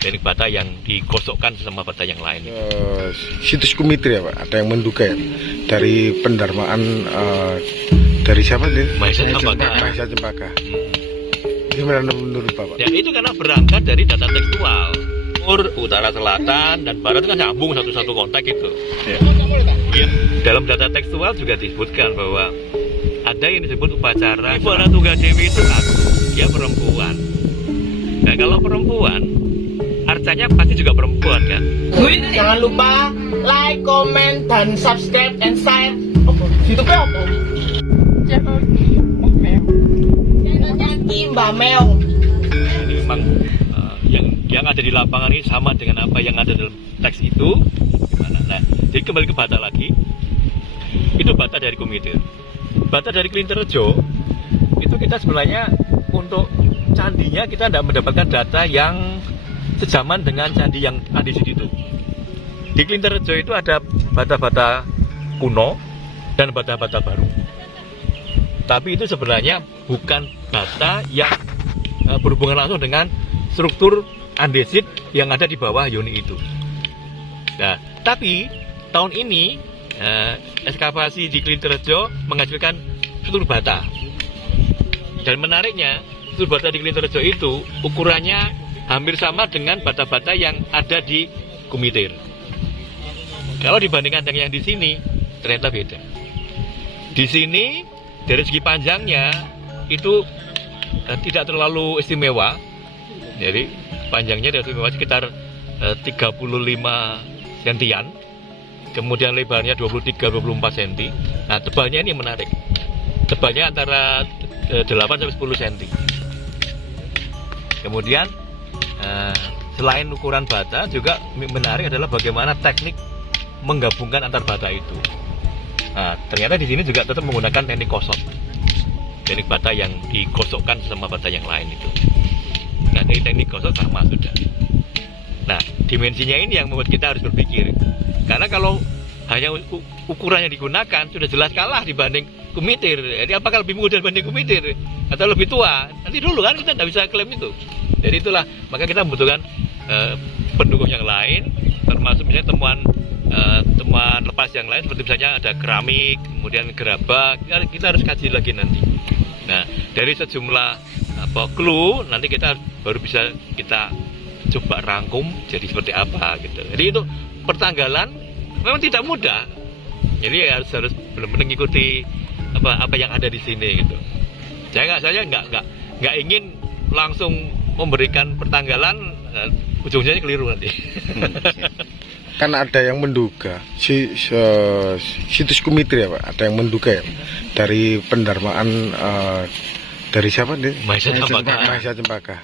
teknik bata yang digosokkan sama bata yang lain. Situs Kumiter ya Pak, ada yang menduga ya dari pendarmaan dari siapa nih? Mahesa Cempaka. Mahesa Cempaka. Gimana menurut Bapak? Ya itu karena berangkat dari data tekstual. Timur, utara, selatan, dan barat itu kan nyambung satu-satu kontak itu. Ya, dalam data tekstual juga disebutkan bahwa ada yang disebut upacara. Ibu Ratunggadewi itu dia perempuan. Nah kalau perempuan, arcanya pasti juga perempuan kan. Jangan lupa like, comment, dan subscribe and share. YouTube-nya apa? Channel Mbak Meong. Ini memang yang ada di lapangan ini sama dengan apa yang ada dalam teks itu. Nah, jadi kembali ke bata lagi. Itu bata dari Kumiter. Bata dari Klinterejo itu kita sebenarnya untuk candinya kita tidak mendapatkan data yang sejaman dengan candi yang ada di situ. Di Klinterejo itu ada bata-bata kuno dan bata-bata baru. Tapi itu sebenarnya bukan bata yang berhubungan langsung dengan struktur andesit yang ada di bawah yoni itu. Nah, tapi tahun ini ekskavasi di Klinterejo menghasilkan struktur bata. Dan menariknya, struktur bata di Klinterejo itu ukurannya hampir sama dengan bata-bata yang ada di Kumiter. Kalau dibandingkan dengan yang di sini, ternyata beda. Di sini dari segi panjangnya itu tidak terlalu istimewa. Jadi panjangnya dari istimewa sekitar 35 sentian. Kemudian lebarnya 23-24 cm. Nah, tebalnya ini menarik. Tebalnya antara 8-10 cm. Kemudian selain ukuran bata juga menarik adalah bagaimana teknik menggabungkan antar bata itu. Nah, ternyata di sini juga tetap menggunakan teknik kosok. Teknik bata yang digosokkan sama bata yang lain itu. Nah, dari teknik kosok sama sudah. Nah, dimensinya ini yang membuat kita harus berpikir. Karena kalau hanya ukurannya digunakan sudah jelas kalah dibanding Kumiter. Jadi apakah lebih mudah dibanding Kumiter atau lebih tua? Nanti dulu kan kita tidak bisa klaim itu. Jadi itulah maka kita membutuhkan pendukung yang lain, termasuk misalnya temuan lepas yang lain seperti misalnya ada keramik, kemudian gerabak. Kita harus kaji lagi nanti. Nah, dari sejumlah clue nanti kita baru bisa kita coba rangkum jadi seperti apa gitu. Jadi itu pertanggalan memang tidak mudah. Jadi harus benar-benar mengikuti apa yang ada di sini gitu. Saya nggak ingin langsung memberikan pertanggalan, ujungnya keliru nanti. Kan ada yang menduga situs Kumiter ya Pak, ada yang menduga ya dari pendarmaan dari siapa nih? Mahesa Cempaka. Mahesa Cempaka.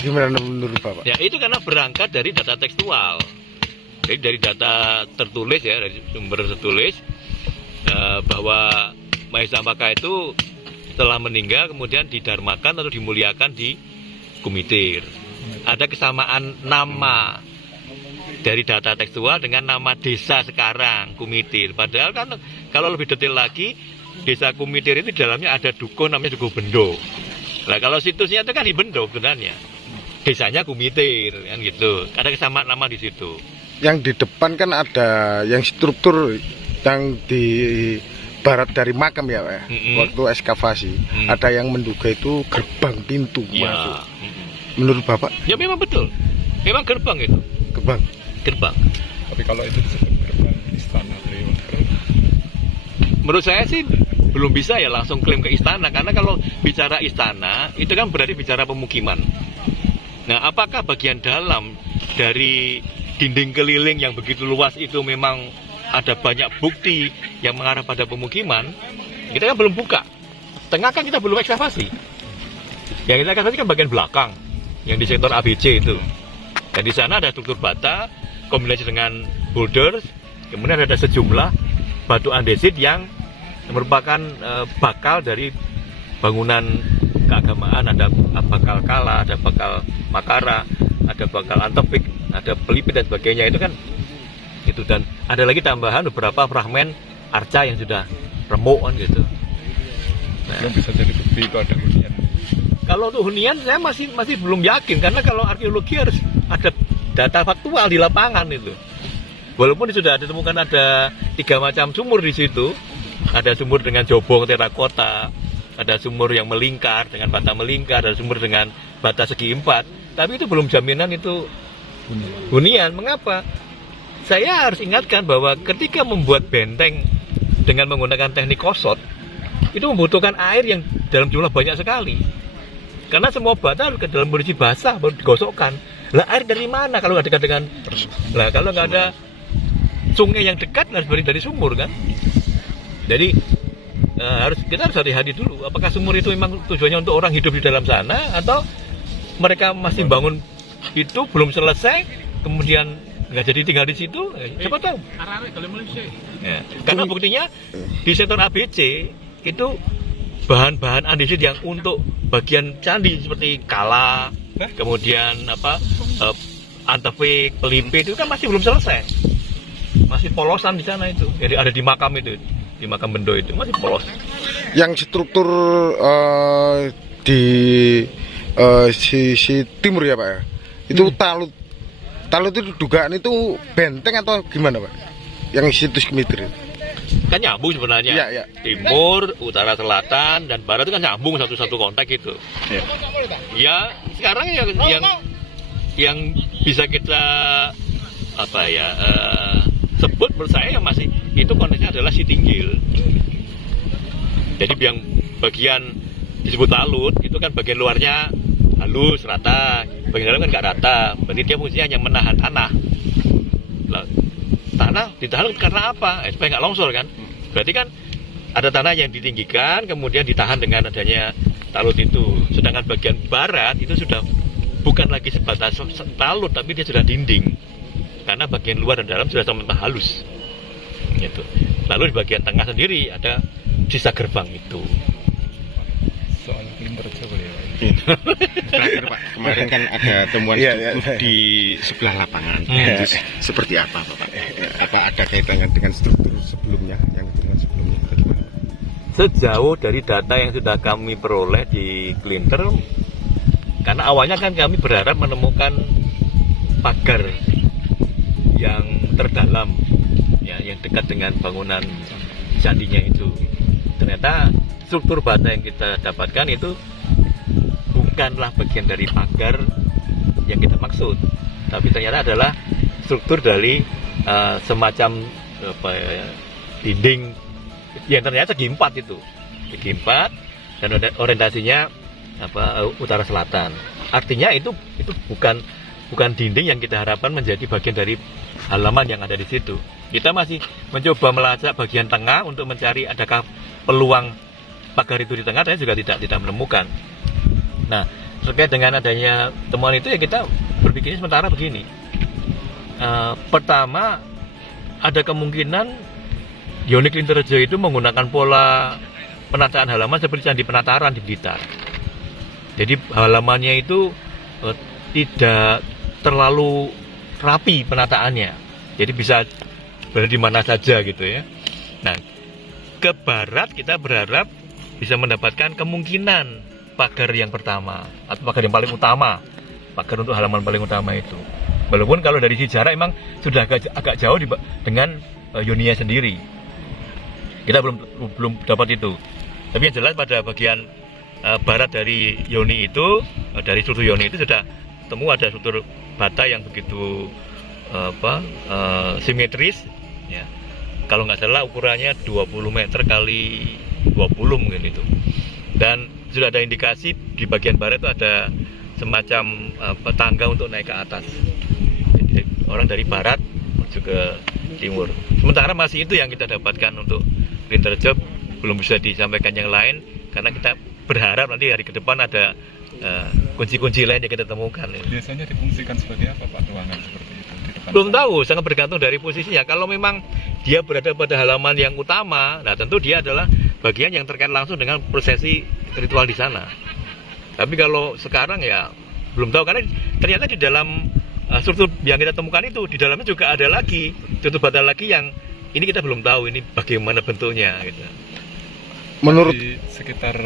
Gimana menurut Bapak? Ya itu karena berangkat dari data tekstual. Jadi dari data tertulis ya, dari sumber tertulis bahwa Mahesa Cempaka itu setelah meninggal kemudian didarmakan atau dimuliakan di Kumiter. Ada kesamaan nama dari data tekstual dengan nama desa sekarang, Kumiter. Padahal kan kalau lebih detail lagi, desa Kumiter itu di dalamnya ada dukun namanya Dukuh Bendo. Nah kalau situsnya itu kan di Bendo sebenarnya. Desanya Kumiter kan gitu. Ada kesamaan nama di situ. Yang di depan kan ada yang struktur yang di barat dari makam ya Pak. Waktu ekskavasi ada yang menduga itu gerbang pintu masuk. Menurut Bapak? Ya memang betul. Memang gerbang itu. Gerbang. Tapi kalau itu disebut gerbang istana menurut saya sih belum bisa ya langsung klaim ke istana, karena kalau bicara istana itu kan berarti bicara pemukiman. Nah, apakah bagian dalam dari dinding keliling yang begitu luas itu memang ada banyak bukti yang mengarah pada pemukiman? Kita kan belum buka. Tengah kan kita belum ekskavasi. Yang kita ekskavasi kan bagian belakang, yang di sektor ABC itu. Dan di sana ada struktur bata kombinasi dengan boulders, kemudian ada sejumlah batu andesit yang merupakan bakal dari bangunan keagamaan. Ada bakal Kala, ada bakal Makara, ada bakal Antepik, ada Pelipit dan sebagainya itu kan itu. Dan ada lagi tambahan beberapa fragmen arca yang sudah remuk kan gitu. Nah, belum bisa jadi bukti itu ada hunian. Kalau untuk hunian saya masih belum yakin, karena kalau arkeologi harus ada data faktual di lapangan itu. Walaupun sudah ditemukan ada 3 macam sumur di situ, ada sumur dengan jobong terakota, ada sumur yang melingkar dengan bata melingkar, ada sumur dengan bata segi 4, tapi itu belum jaminan itu hunian. Mengapa? Saya harus ingatkan bahwa ketika membuat benteng dengan menggunakan teknik kosot, itu membutuhkan air yang dalam jumlah banyak sekali. Karena semua bata harus ke dalam kondisi basah baru digosokkan. Lah air dari mana kalau nggak dekat dengan? Lah kalau nggak ada sungai yang dekat harus dari sumur kan. Jadi kita harus hati-hati dulu. Apakah sumur itu memang tujuannya untuk orang hidup di dalam sana, atau mereka masih bangun itu belum selesai, kemudian nggak jadi tinggal di situ? Siapa tahu? Ya. Karena buktinya di sektor ABC itu bahan-bahan andesit yang untuk bagian candi seperti kala, kemudian antefik, pelimpi itu kan masih belum selesai, masih polosan di sana itu. Jadi ada di makam itu, di makam Bendo itu masih polos. Yang struktur di sisi timur ya Pak ya, itu talut itu dugaan itu benteng atau gimana Pak? Yang situs Kemitir itu Kan nyambung sebenarnya. Iya. Timur, utara, selatan, dan barat itu kan nyambung satu-satu kontak itu. Ya sekarang yang bisa kita sebut menurut saya yang masih itu konteksnya adalah Sitinggil. Jadi yang bagian disebut talut itu kan bagian luarnya halus, rata, bagian dalam kan nggak rata. Berarti dia fungsinya hanya menahan tanah. Tanah ditahan karena apa? Supaya nggak longsor kan. Berarti kan ada tanah yang ditinggikan, kemudian ditahan dengan adanya talut itu. Sedangkan bagian barat itu sudah bukan lagi sebatas talut, tapi dia sudah dinding. Karena bagian luar dan dalam sudah sama halus. Gitu. Lalu di bagian tengah sendiri ada sisa gerbang itu. Soal Klinter coba ya. Terakhir Pak, kemarin kan ada temuan struktur di sebelah lapangan. Terus seperti apa Pak? Apa ada kaitannya dengan struktur sebelumnya, yang ditemukan sebelumnya? Bagaimana? Sejauh dari data yang sudah kami peroleh di Klinter, karena awalnya kan kami berharap menemukan pagar yang terdalam, ya, yang dekat dengan bangunan candinya itu. Ternyata struktur bata yang kita dapatkan itu bukanlah bagian dari pagar yang kita maksud, tapi ternyata adalah struktur dari semacam dinding yang ternyata segi 4 itu, segi 4 dan orientasinya utara selatan. Artinya itu bukan dinding yang kita harapkan menjadi bagian dari halaman yang ada di situ. Kita masih mencoba melacak bagian tengah untuk mencari adakah peluang pagar itu di tengah, tapi juga tidak menemukan. Nah, terkait dengan adanya temuan itu ya kita berpikirnya sementara begini. Pertama, ada kemungkinan Yoni Klinterjo itu menggunakan pola penataan halaman seperti Candi Penataran di Blitar. Jadi halamannya itu tidak terlalu rapi penataannya. Jadi bisa berada di mana saja gitu ya. Nah, ke barat kita berharap bisa mendapatkan kemungkinan pagar yang pertama atau pagar yang paling utama, pagar untuk halaman paling utama itu. Walaupun kalau dari sejarah emang sudah agak jauh dengan Yonia sendiri, kita belum dapat itu. Tapi yang jelas pada bagian barat dari Yoni itu, dari struktur Yoni itu sudah temu ada struktur bata yang begitu simetris, ya. Kalau nggak salah ukurannya 20 meter kali 20 mungkin itu. Dan sudah ada indikasi di bagian barat itu ada semacam tangga untuk naik ke atas. Jadi, orang dari barat menuju ke timur. Sementara masih itu yang kita dapatkan untuk Klinterjo, belum bisa disampaikan yang lain karena kita berharap nanti hari ke depan ada kunci-kunci lain yang kita temukan. Biasanya difungsikan sebagai apa Pak ruangan seperti itu? Di depan Belum tahu, sangat bergantung dari posisinya. Kalau memang dia berada pada halaman yang utama, nah tentu dia adalah bagian yang terkait langsung dengan prosesi ritual di sana. Tapi kalau sekarang ya belum tahu, karena ternyata di dalam struktur yang kita temukan itu di dalamnya juga ada lagi struktur bata lagi yang ini kita belum tahu ini bagaimana bentuknya gitu. Menurut di sekitar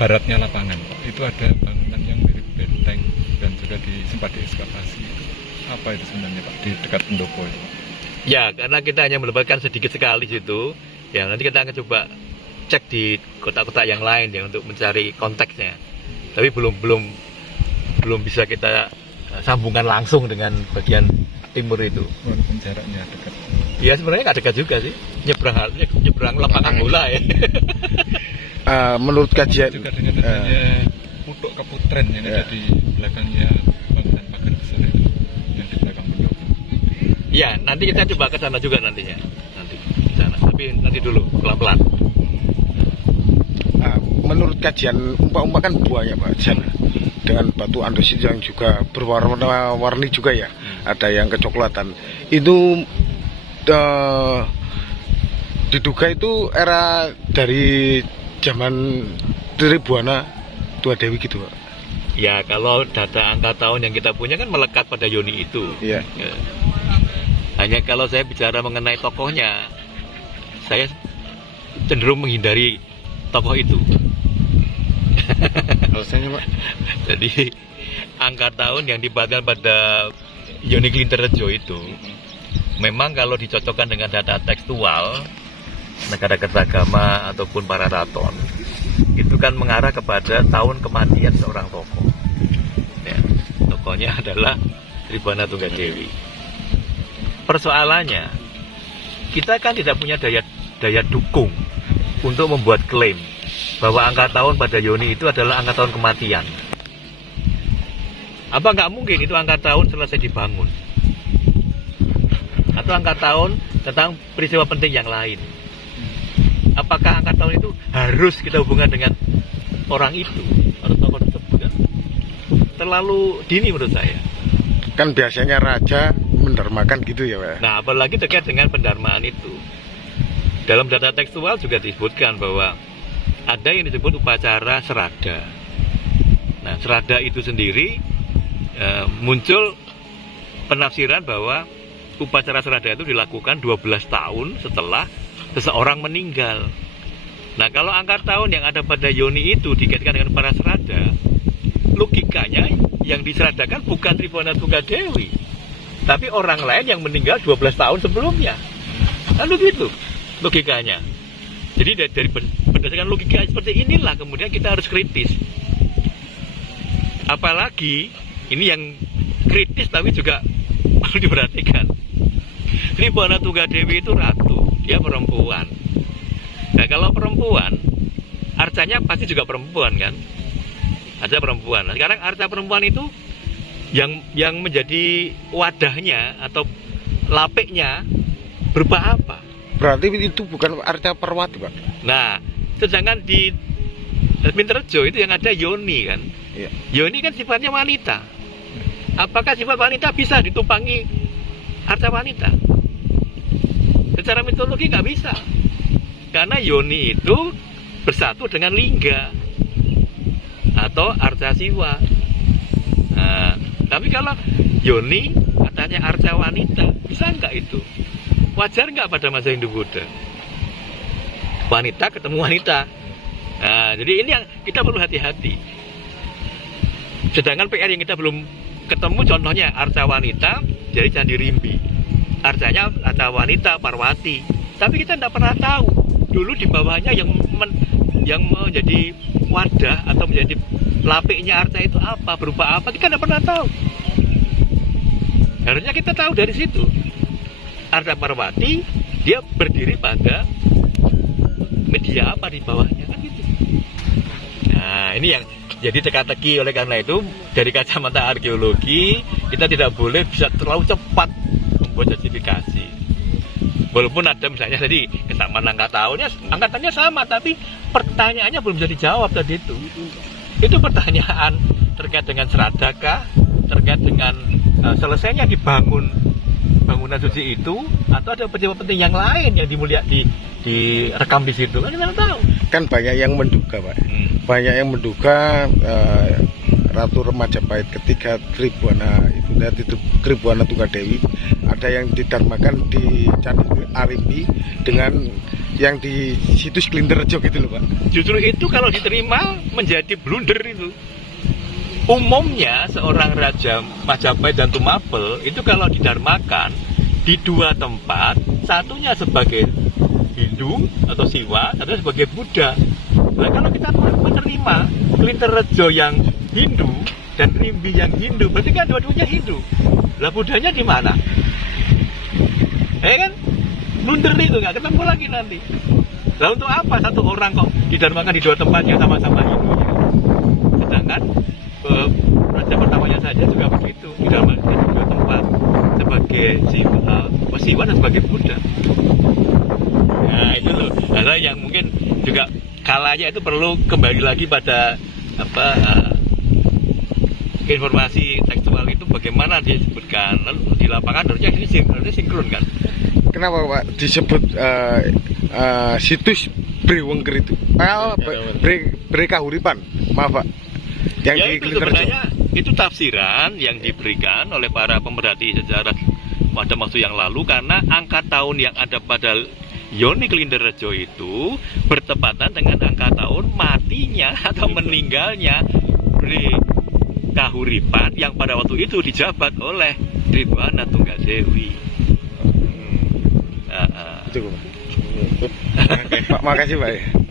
baratnya lapangan, Pak, itu ada bangunan yang mirip benteng dan juga sempat diekskavasi. Apa itu sebenarnya, Pak, di dekat pendopo itu, Pak? Ya, karena kita hanya mendapatkan sedikit sekali situ. Ya, nanti kita akan coba cek di kota-kota yang lain ya untuk mencari konteksnya. Tapi belum bisa kita sambungkan langsung dengan bagian timur itu. Walaupun jaraknya dekat. Ya sebenarnya nggak dekat juga sih. Nyebrang lapangan bola ya. Menurut kajian Juga dengan adanya Putuk Keputren yang ada di belakangnya bangunan pagar besar itu, yang di belakang pendopo. Ya, nanti kita coba ke sana juga nantinya. Nanti ke sana. Tapi nanti dulu pelan-pelan. menurut kajian umpa-umpa kan buahnya Pak Jan, dengan batu andesit yang juga berwarna-warni juga ya, ada yang kecoklatan. Itu diduga itu era dari zaman Tribuana Tua Dewi gitu Pak. Ya, kalau data angka tahun yang kita punya kan melekat pada Yoni itu. Iya. Ya. Hanya kalau saya bicara mengenai tokohnya, saya cenderung menghindari tokoh itu. Alasannya Pak? Jadi angka tahun yang dibagikan pada Yoni Klinterrejo itu, memang kalau dicocokkan dengan data tekstual negara kertagama ataupun para raton, itu kan mengarah kepada tahun kematian seorang tokoh. Ya, tokohnya adalah Tribuana Tunggadewi. Persoalannya, kita kan tidak punya daya dukung untuk membuat klaim bahwa angka tahun pada Yoni itu adalah angka tahun kematian. Apa nggak mungkin itu angka tahun selesai dibangun? Atau angka tahun tentang peristiwa penting yang lain? Apakah angka tahun itu harus kita hubungkan dengan orang itu atau tokoh tersebut? Kan? Terlalu dini menurut saya. Kan biasanya raja mendarmakan gitu ya Pak. Nah, apalagi terkait dengan pendarmaan itu. Dalam data tekstual juga disebutkan bahwa ada yang disebut upacara serada. Nah, serada itu sendiri muncul penafsiran bahwa upacara serada itu dilakukan 12 tahun setelah seseorang meninggal. Nah, kalau angka tahun yang ada pada Yoni itu dikaitkan dengan para serada, logikanya yang diseradakan bukan Tribuana Tunggadewi, tapi orang lain yang meninggal 12 tahun sebelumnya. Lalu gitu logikanya. Jadi dari berdasarkan logika seperti inilah kemudian kita harus kritis. Apalagi ini yang kritis tapi juga perlu diperhatikan. Tribuana Tunggadewi itu ratu, dia perempuan. Nah, kalau perempuan, arcanya pasti juga perempuan kan? Arca perempuan. Nah, sekarang arca perempuan itu yang menjadi wadahnya atau lapiknya berupa apa? Berarti itu bukan arca Parwati Pak. Nah, sedangkan di Klinterrejo itu yang ada Yoni kan? Iya. Yoni kan sifatnya wanita. Apakah sifat wanita bisa ditumpangi arca wanita? Secara mitologi nggak bisa. Karena Yoni itu bersatu dengan lingga atau arca siwa. Nah, tapi kalau Yoni katanya arca wanita, bisa nggak itu? Wajar nggak pada masa Hindu Buddha? Wanita ketemu wanita. Nah, jadi ini yang kita perlu hati-hati. Sedangkan PR yang kita belum ketemu contohnya arca wanita dari Candi Rimbi. Arcanya arca wanita Parwati. Tapi kita tidak pernah tahu dulu di bawahnya yang menjadi wadah atau menjadi lapiknya arca itu apa, berupa apa, kita tidak pernah tahu. Harusnya kita tahu dari situ. Arca Parwati dia berdiri pada media apa di bawahnya kan gitu. Nah, ini yang jadi teka-teki. Oleh karena itu dari kacamata arkeologi kita tidak boleh bisa terlalu cepat membuat justifikasi. Walaupun ada misalnya tadi kesamaan angka tahunnya, angkatannya sama, tapi pertanyaannya belum bisa dijawab tadi itu. Itu pertanyaan terkait dengan seradakah, terkait dengan selesainya dibangun bangunan suci itu, atau ada peristiwa penting yang lain yang direkam di situ, kan kita nggak tahu. Kan banyak yang menduga Pak. Banyak yang menduga Ratu Majapahit ketika Tribuana Tunggadewi ada yang didarmakan di Candi Arimbi dengan yang di situs Klinderjo gitu loh Pak. Justru itu kalau diterima menjadi blunder itu. Umumnya seorang Raja Majapahit dan Tumapel itu kalau didharmakan di dua tempat, satunya sebagai Hindu atau Siwa, satunya sebagai Buddha. Nah kalau kita menerima Klinterjo yang Hindu dan Rimbi yang Hindu, berarti kan dua-duanya Hindu. Lah Buddhanya di mana? Kan? Blunder itu nggak ketemu lagi nanti. Lah untuk apa satu orang kok didharmakan di dua tempat yang sama-sama Hindu? Sedangkan raja pertamanya saja juga begitu, didharmakan di dua tempat sebagai Siwa dan sebagai Buddha. Nah itu loh, hal yang mungkin juga kalanya itu perlu kembali lagi pada informasi tekstual itu bagaimana disebutkan. Lalu di lapangan harusnya ini sinkron kan. Kenapa Pak disebut situs Brewengker itu? Bre Kahuripan, maaf Pak. Yang Ya di itu Klinterjo. sebenarnya itu tafsiran yang diberikan oleh para pemerhati sejarah pada waktu yang lalu, karena angka tahun yang ada pada Yoni Klinderjo itu bertepatan dengan angka tahun matinya atau meninggalnya Bre Kahuripan yang pada waktu itu dijabat oleh Tribhuwana Tunggadewi. Itu Pak. Makasih Pak.